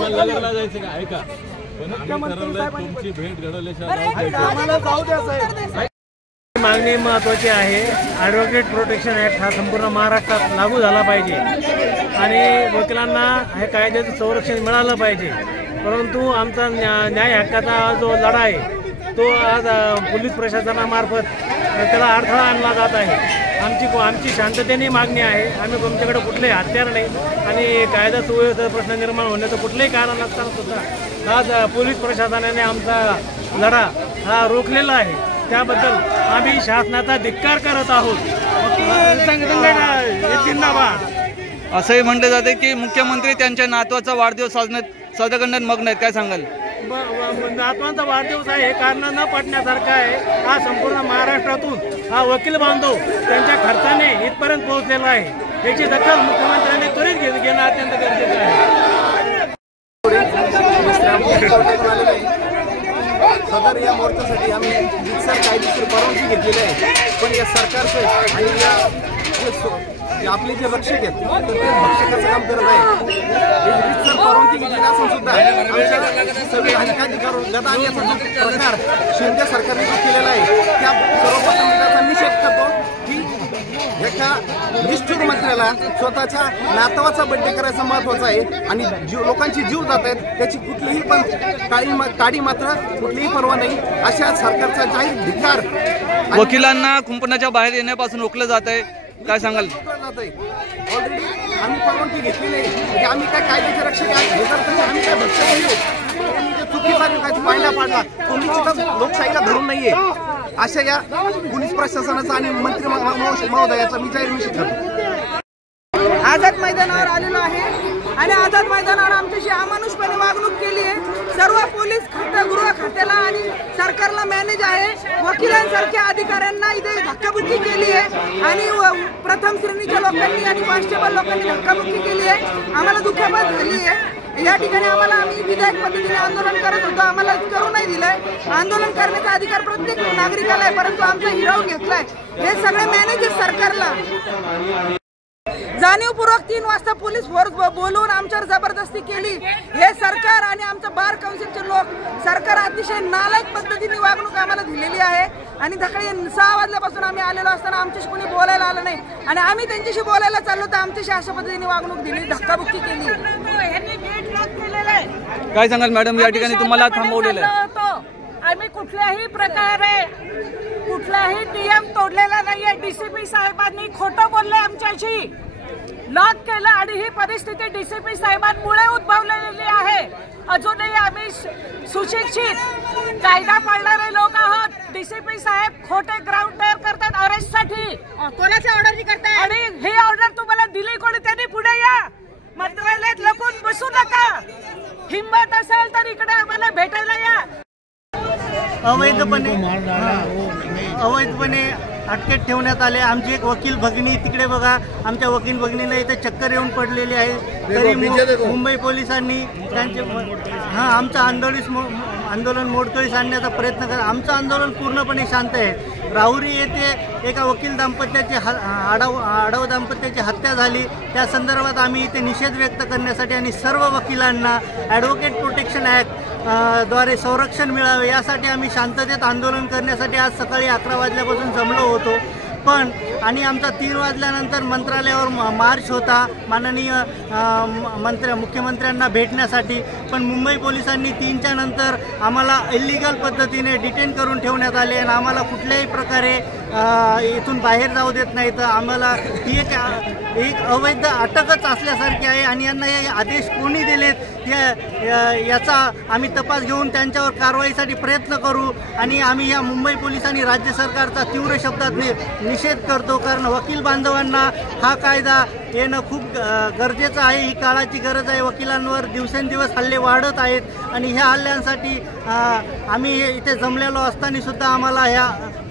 नगरला जायचं का ऐका तुमची भेट घडवल्याशिवाय मागणी महत्त्वाची आहे। ॲडव्होकेट प्रोटेक्शन ॲक्ट हा संपूर्ण महाराष्ट्रात लागू झाला पाहिजे आणि वकिलांना हे कायद्याचं संरक्षण मिळालं पाहिजे। परंतु आमचा न्याय हक्काचा जो लढा आहे तो आज पोलीस प्रशासनामार्फत त्याला अडथळा आणला जात आहे। आमची शांततेने मागणी आहे। आम्ही तुमच्याकडे कुठलेही हत्यार नाही आणि कायदा सुव्यवस्थेचा प्रश्न निर्माण होण्याचं कुठलंही कारण नसताना सुद्धा आज पोलीस प्रशासनाने आमचा लढा हा रोखलेला आहे। त्याबद्दल आम्ही शासनाचा धिक्कार करत आहोत। असंही म्हटले जाते की मुख्यमंत्री त्यांच्या नातवाचा वाढदिवस साजरा करण्यात मग्न आहेत, काय सांगाल? नातवांचा वाढदिवस आहे हे कारण न पटण्यासारखं आहे। हा संपूर्ण महाराष्ट्रातून हा वकील बांधव त्यांच्या खर्चाने इथपर्यंत पोहोचलेला आहे। याची दखल मुख्यमंत्र्यांनी त्वरित घेणं अत्यंत गरजेचं आहे। सदर या मोर्चासाठी आम्ही रितसर कायदेशीर परवानगी घेतलेली आहे, पण या सरकारचं आणि आपले जे रक्षक आहेत तर ते भक्षकाचं काम करत आहे। रितसर परवानगी घेतलेली असून सुद्धा आमच्या संविधानिक अधिकार गदा आणण्याचा प्रकार शिंदे सरकारने केलेला आहे त्या सर्वप्रथम त्याचा निषेध करतो की एका निष्ठुर मंत्र्याला स्वतःच्या नातवाचा बड्डे करायचा महत्त्वाचा आहे आणि लोकांची जीव जात आहेत त्याची कुठलीही पण काडी मात्र कुठलीही पर्वा नाही। अशा सरकारचा जाहीर धिक्कार। वकिलांना कुंपणाच्या बाहेर येण्यापासून रोखलं जात आहे, काय सांगाल? ऑलरेडी आम्ही परवानगी घेतलेली आहे म्हणजे आम्ही काय कायद्याचे रक्षक आहे, आम्ही काय भक्षक चुकीचा पायला पाडला तो निश्चितच लोकशाहीला धरून नाहीये। अशा या पोलीस प्रशासनाचा आणि मंत्री महोदयाचा मी जाहीर निषेध करतो। आझाद मैदानावर आलेलो आहे आणि आझाद मैदानावर आमच्याशी अमानुषपणे वागणूक केली आहे। सर्व पोलीस गृह खात्याला आणि सरकारला मॅनेज आहे। वकिलांसारख्या अधिकाऱ्यांना इथे धक्काबुक्की केली आहे आणि प्रथम श्रेणीच्या लोकांनी आणि कॉन्स्टेबल लोकांनी धक्काबुक्की केली आहे। आम्हाला दुखापत झाली आहे। या ठिकाणी आम्ही विधायक पद्धतीने आंदोलन करत होतो, आम्हाला करू नाही दिलंय। आंदोलन करण्याचा अधिकार प्रत्येक नागरिकाला आहे, परंतु आमचा हिराव घेतलाय। हे सगळे मॅनेजर सरकारला जाणीवपूर्वक 3 वाजता पोलीस फोर्स बोलवून आमच्यावर जबरदस्ती केली। हे सरकार आणि आमचं बार काउन्सिलचे लोक सरकार अतिशय नालायक पद्धतीने वागणूक आम्हाला दिलेली आहे आणि सकाळी 6 वाजल्यापासून आम्ही आलेलो असताना आमच्याशी कोणी बोलायला आलं नाही आणि आम्ही त्यांच्याशी बोलायला चाललो तर आमच्याशी अशा पद्धतीने वागणूक दिली, धक्काबुक्की केली। काय सांगाल मॅडम, या ठिकाणी तुम्हाला थांबवलेलं आहे? आम्ही कुठल्याही प्रकारे कुठलाही नियम तोडलेला नाहीये। डीसीपी साहेबांनी खोटं बोलले, आमच्याशी लॉक केलं आणि ही परिस्थिती डीसीपी साहेबांमुळे उद्भवलेली आहे। अजूनही आम्ही सुशिक्षित कायदा पाळणारे लोक आहोत। डीसीपी साहेब खोटे ग्राउंड तयार करतात अरेस्टसाठी। कोणाची ऑर्डर करताय आणि ही ऑर्डर तुम्हाला दिली कोणी? त्यांनी पुढे या, मंत्रालयात लपून बसू नका। हिंमत असेल तर इकडे आम्हाला भेटायला या। अवैधपणे अटकेत ठेवण्यात आले। आमची एक वकील भगिनी तिकडे बघा, आमच्या वकील भगिनीला इथे चक्कर येऊन पडलेली आहे। तरी मुंबई पोलिसांनी त्यांचे आमचं आंदोलन मोडकळीस आणण्याचा प्रयत्न करा। आमचं आंदोलन पूर्णपणे शांत आहे। राहुरी येथे एका वकील दाम्पत्याची आडव दाम्पत्याची हत्या झाली, त्या संदर्भात आम्ही इथे निषेध व्यक्त करण्यासाठी आणि सर्व वकिलांना ॲडव्होकेट प्रोटेक्शन ॲक्ट द्वारे संरक्षण मिळावे यासाठी आम्ही शांततेत आंदोलन करण्यासाठी आज सकाळी 11 वाजल्यापासून जमलो होतो। पण आणि आमचा 3 वाजल्यानंतर मंत्रालयावर मार्च होता माननीय मुख्यमंत्र्यांना भेटण्यासाठी, पण मुंबई पोलिसांनी 3च्या नंतर आम्हाला इल्लीगल पद्धतीने डिटेन करून ठेवण्यात आले आणि आम्हाला कुठल्याही प्रकारे इथून बाहेर जाऊ देत नाही। तर आम्हाला ही एक अवैध अटकच असल्यासारखी आहे आणि यांना हे आदेश कोणी दिलेत याचा आम्ही तपास घेऊन त्यांच्यावर कारवाईसाठी प्रयत्न करू आणि आम्ही या मुंबई पोलीस आणि राज्य सरकारचा तीव्र शब्दात निषेध करतो। कारण वकील बांधवांना हा कायदा येणं खूप गरजेचं आहे, ही काळाची गरज आहे। वकिलांवर दिवसेंदिवस हल्ले वाढत आहेत आणि ह्या हल्ल्यांसाठी आम्ही इथे जमलेलो असताना सुद्धा आम्हाला ह्या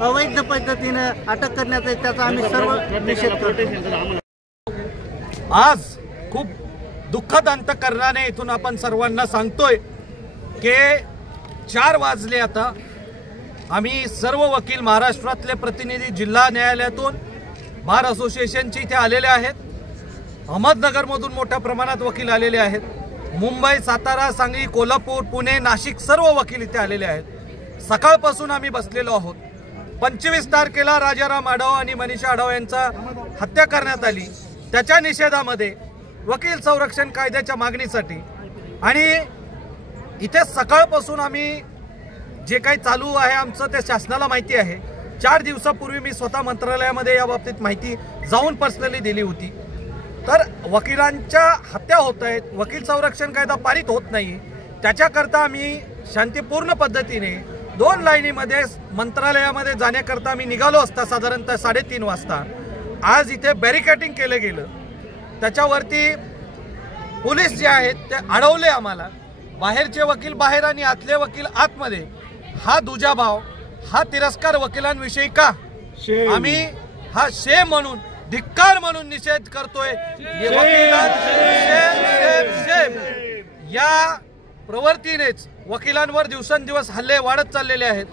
अवैध पद्धतीनं अटक करण्यात येते, त्याचा आम्ही सर्व निषेध करतो। आज खूप दुःखद अंतकरणाने इथून आपण सर्वांना सांगतोय की 4 वाजले आता। आम्ही सर्व वकील महाराष्ट्रातले प्रतिनिधी जिल्हा न्यायालयातून बार असोसिएशनचे इथे आलेले आहेत अहमदनगरमधून मोठ्या प्रमाणात वकील आलेले आहेत. मुंबई, सातारा, सांगली, कोल्हापूर, पुणे, नाशिक सर्व वकील इथे आलेले आहेत. सकाळपासून आम्ही बसलेलो आहोत. 25 तारखेला राजाराम आढाव आणि मनीषा आढाव यांचा हत्या करण्यात आली, त्याच्या निषेधामध्ये वकील संरक्षण कायद्याच्या मागणीसाठी. आणि इथे सकाळपासून आम्ही जे काही चालू आहे आमचं ते शासनाला माहिती आहे. 4 दिवसापूर्वी मी स्वतः मंत्रालयामध्ये या बाबतीत माहिती जाऊन पर्सनली दिली होती. तर वकिलांच्या हत्या होत आहेत, वकील संरक्षण कायदा पारित होत नाही, त्याच्याकरता आम्ही शांतीपूर्ण पद्धतीने 2 लाईनीमध्ये मंत्रालयामध्ये जाण्याकरता आम्ही निघालो असता साधारणतः 3:30 वाजता. आज इथे बॅरिकेडिंग केलं गेलं, त्याच्यावरती पोलीस जे आहेत ते अडवले आम्हाला. बाहेरचे वकील बाहेर आणि आतले वकील आतमध्ये. हा दुजाभाव, हा तिरस्कार वकिलांविषयी का? आम्ही हा शेम म्हणून, धिक्कार म्हणून निषेध करतोय. या प्रवृत्तीनेच वकिलांवर दिवसेंदिवस हल्ले वाढत चाललेले आहेत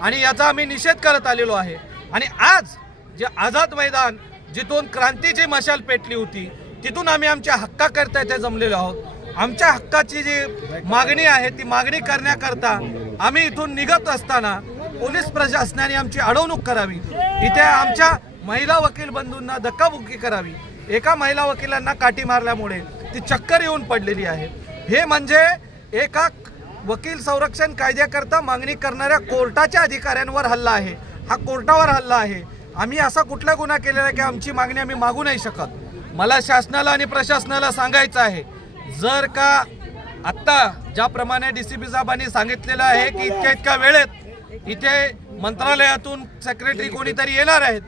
आणि याचा आम्ही निषेध करत आलेलो आहे. आणि आज जे आझाद मैदान, जिथून क्रांतीची मशाल पेटली होती, तिथून आम्ही आमच्या हक्काकरता इथे जमलेलो आहोत. आमच्या हक्काची जी मागणी आहे ती मागणी करण्याकरता आम्ही इथून निघत असताना पोलीस प्रशासनाने आमची अडवणूक करावी, इथे आमच्या महिला वकील बंधूंना धक्काबुक्की करावी. एका महिला वकिलांना काठी मारल्यामुळे ती चक्कर येऊन पडलेली आहे. हे म्हणजे एका वकील संरक्षण कायद्याकरता मागणी करणाऱ्या कोर्टाच्या अधिकाऱ्यांवर हल्ला आहे. हा कोर्टावर हल्ला आहे. आम्ही असा कुठला गुन्हा केलेला आहे की आमची मागणी आम्ही मागू नाही शकत? मला शासनाला आणि प्रशासनाला सांगायचं आहे, जर का आत्ता ज्याप्रमाणे DCP साहेबांनी सांगितलेलं आहे की इतक्या वेळेत इथे मंत्रालयातून सेक्रेटरी कोणीतरी येणार आहेत,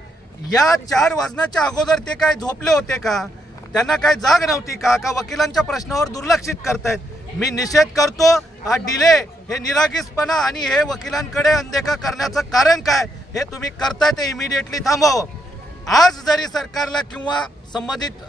या 4 वाजण्याच्या अगोदर ते काय झोपले होते का? त्यांना काय जाग नव्हती का? का वकिलांच्या प्रश्नावर दुर्लक्षित करतायत? मी निषेध करतो. हा डिले, हे निरागीसपणा आणि हे वकिलांकडे अनदेखा करण्याचं कारण काय हे तुम्ही करताय ते इमिडिएटली थांबवावं. आज जरी सरकारला किंवा संबंधित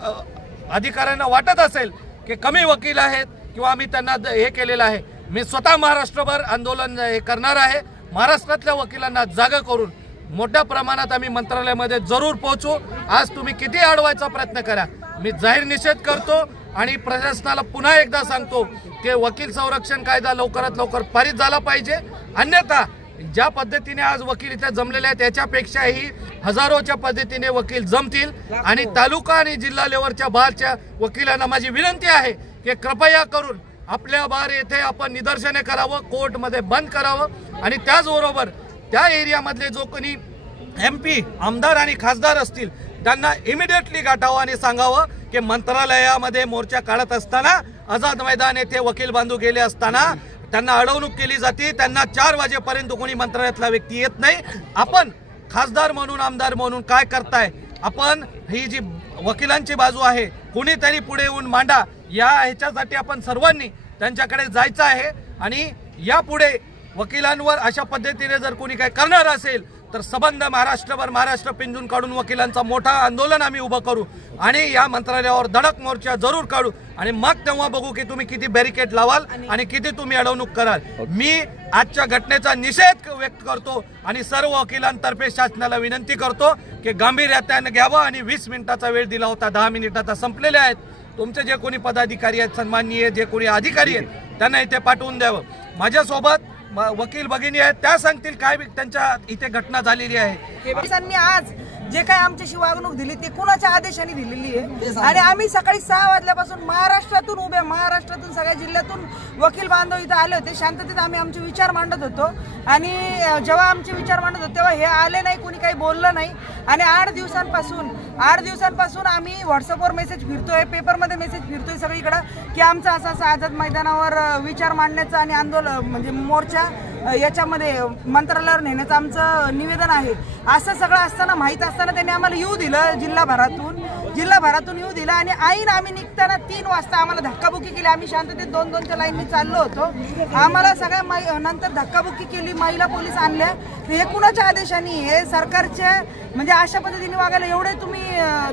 अधिकाऱ्यांना वाटत असेल की कमी वकील आहेत किंवा आम्ही त्यांना हे केलेलं आहे, मी स्वतः महाराष्ट्रभर आंदोलन हे करणार आहे. महाराष्ट्रातल्या वकिलांना जागा करून मोठ्या प्रमाणात आम्ही मंत्रालयामध्ये जरूर पोहोचू. आज तुम्ही किती अडवायचा प्रयत्न करा, मी जाहीर निषेध करतो आणि प्रशासनाला पुन्हा एकदा सांगतो की वकील संरक्षण कायदा लवकरात लवकर पारित झाला पाहिजे. अन्यथा ज्या पद्धतीने आज वकील इथे जमलेले आहेत त्याच्यापेक्षाही हजारोच्या पद्धतीने वकील जमतील. आणि तालुका आणि जिल्हा लेवलच्या बाहेरच्या वकिलांना माझी विनंती आहे की कृपया करून आपल्या बाहेर येथे आपण निदर्शने करावं, कोर्टमध्ये बंद करावं आणि त्याचबरोबर त्या एरियामधले जो कोणी MP, आमदार आणि खासदार असतील त्यांना इमिडिएटली गाठावं आणि सांगावं की मंत्रालयामध्ये मोर्चा काढत असताना आझाद मैदान येथे वकील बांधू गेले असताना त्यांना अडवणूक केली जाते. त्यांना 4 वाजेपर्यंत कोणी मंत्रालयातला व्यक्ती येत नाही. आपण खासदार म्हणून, आमदार म्हणून काय करताय? आपण ही जी वकिलांची बाजू आहे कुणीतरी पुढे येऊन मांडा. या ह्याच्यासाठी आपण सर्वांनी त्यांच्याकडे जायचं आहे. आणि यापुढे वकिलांवर अशा पद्धतीने जर कोणी काय करणार असेल तर सबंध महाराष्ट्रभर महाराष्ट्र पिंजून काढून वकिलांचा मोठा आंदोलन आम्ही उभं करू आणि या मंत्रालयावर धडक मोर्चा जरूर काढू. आणि मग तेव्हा बघू की तुम्ही किती बॅरिकेड लावाल आणि किती तुम्ही अडवणूक कराल. मी आजच्या घटनेचा निषेध व्यक्त करतो आणि सर्व वकिलांतर्फे शासनाला विनंती करतो की गांभीर्याने घ्यावं. आणि 20 मिनिटाचा वेळ दिला होता, 10 मिनिटाचा संपलेले आहेत. तुमचे जे कोणी पदाधिकारी आहेत, सन्माननीय जे कोणी अधिकारी आहेत त्यांना इथे पाठवून द्यावं. माझ्यासोबत वकील भगिनी आहेत, त्या सांगतील काय त्यांच्या इथे घटना झालेली आहे. पोलिसांनी आज जे काही आमच्याशी वागणूक दिली ती कुणाच्या आदेशाने दिलेली आहे. आणि आम्ही सकाळी 6 वाजल्यापासून महाराष्ट्रातून महाराष्ट्रातून सगळ्या जिल्ह्यातून वकील बांधव इथं आले होते. शांततेत आम्ही आमचे विचार मांडत होतो. आणि जेव्हा आमचे विचार मांडत होतो तेव्हा हे आले नाही, कोणी काही बोललं नाही. आणि 8 दिवसांपासून आम्ही व्हॉट्सअपवर मेसेज फिरतोय, पेपरमध्ये मेसेज फिरतोय सगळीकडे की आमचं असं आझाद मैदानावर विचार मांडण्याचं आणि आंदोलन म्हणजे मोर्चा याच्यामध्ये मंत्रालयावर नेण्याचं आमचं निवेदन आहे. असं सगळं असताना माहीत असताना त्यांनी आम्हाला येऊ दिलं जिल्हाभरातून येऊ दिलं. आणि आईन आम्ही निघताना 3 वाजता आम्हाला धक्काबुक्की केली. आम्ही शांततेत 2-2च्या लाईननी चाललो होतो. आम्हाला सगळ्या नंतर धक्काबुक्की केली, महिला पोलीस आणल्या. हे कुणाच्या आदेशाने? हे सरकारच्या म्हणजे अशा पद्धतीने वागायला एवढे तुम्ही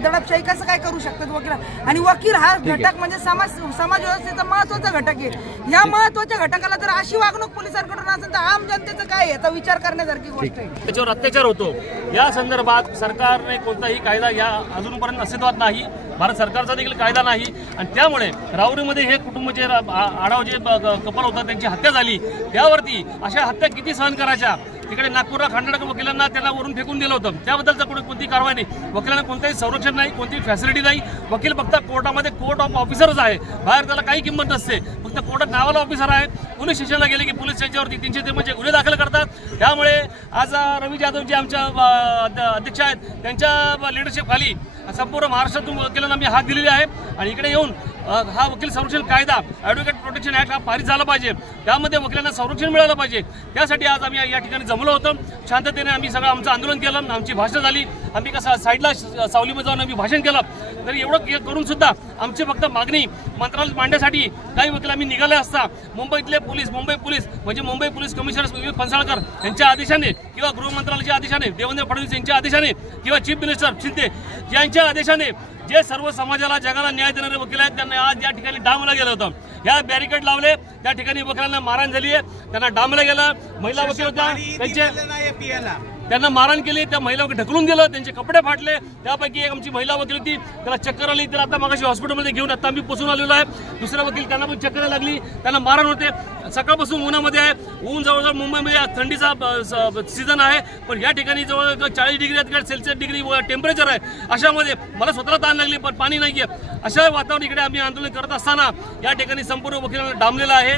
दडपशाही कसं काय करू शकतात वकील? आणि वकील हा घटक म्हणजे समाज व्यवस्थेचा महत्वाचा घटक आहे. या महत्वाच्या घटकाला जर अशी वागणूक पोलिसांकडून असेल तर आम जनतेचं काय याचा विचार करण्यासारखी गोष्ट आहे. त्याच्यावर अत्याचार होतो. या संदर्भात सरकारने कोणताही कायदा या अजूनपर्यंत अस्तित्वात नाही. भारत सरकारचा देखील कायदा नाही आणि त्यामुळे राहुरीमध्ये हे कुटुंब जे आढाव जे कपल होतात त्यांची हत्या झाली त्यावरती अशा हत्या किती सहन करायच्या. तिकडे नागपूरला खांडाळकर वकिलांना त्यांना वरून फेकून दिलं होतं, त्याबद्दलचा कोणती कारवाई नाही. वकिलांना कोणतेही संरक्षण नाही, कोणतीही फॅसिलिटी नाही. वकील फक्त कोर्टामध्ये कोर्ट ऑफ ऑफिसरच आहे, बाहेर त्याला काही किंमत नसते. फक्त कोर्टात नावाला ऑफिसर आहे. पोलीस स्टेशनला गेले की पोलीस त्यांच्यावरती 303 म्हणजे गुन्हे दाखल करतात. त्यामुळे आज रवी जाधव जे आमच्या अध्यक्ष आहेत त्यांच्या लिडरशिप खाली संपूर्ण महाराष्ट्रातून वकिलांना मी हात दिलेली आहे आणि इकडे येऊन हा वकील संरक्षण कायदा ॲडव्होकेट प्रोटेक्शन ऍक्ट हा पारित झाला पाहिजे, त्यामध्ये वकिलांना संरक्षण मिळालं पाहिजे. त्यासाठी आज आम्ही या ठिकाणी जमलो होतो. शांततेने आम्ही सगळं आमचं आंदोलन केलं, आमची भाषणं झाली. आम्ही कसं साईडला सावलीमध्ये जाऊन आम्ही भाषण केलं. तरी एवढं करून सुद्धा आमची फक्त मागणी मंत्रालयात मांडण्यासाठी काही वकील आम्ही निघाले असता मुंबईतले पोलीस, मुंबई पोलीस म्हणजे मुंबई पोलीस कमिशनर विवेक फणसाळकर यांच्या आदेशाने किंवा गृहमंत्रालयाच्या आदेशाने, देवेंद्र फडणवीस यांच्या आदेशाने किंवा चीफ मिनिस्टर शिंदे यांच्या आदेशाने जे सर्व समाजाला जगाला न्याय देणारे वकील आहेत त्यांना आज या ठिकाणी डांबलं गेलं होतं. या बॅरिकेड लावले, त्या ठिकाणी वकिलांना मारहाण झाली आहे, त्यांना डांबलं गेलं. महिला वकील होत्या त्यांना मारहाण केली, त्या महिला वकील ढकलून दिलं, त्यांचे कपडे फाटले. त्यापैकी एक आमची महिला वकील होती, त्याला चक्कर आली, त्याला आता मागाशी हॉस्पिटलमध्ये घेऊन आता आम्ही पोचून आलेलो आहे. दुसरा वकील त्यांना पण चक्कर लागली, त्यांना मारहाण होते. सकाळपासून उन्हामध्ये आहे, ऊन जवळजवळ मुंबईमध्ये थंडीचा सीझन आहे, पण या ठिकाणी जवळजवळ 40 डिग्री सेल्सिअस डिग्री टेम्परेचर आहे. अशामध्ये मला स्वतःला ताण लागली, पण पाणी नाहीये. अशा वातावरण इकडे आम्ही आंदोलन करत असताना या ठिकाणी संपूर्ण वकिलांना डांबलेलं आहे.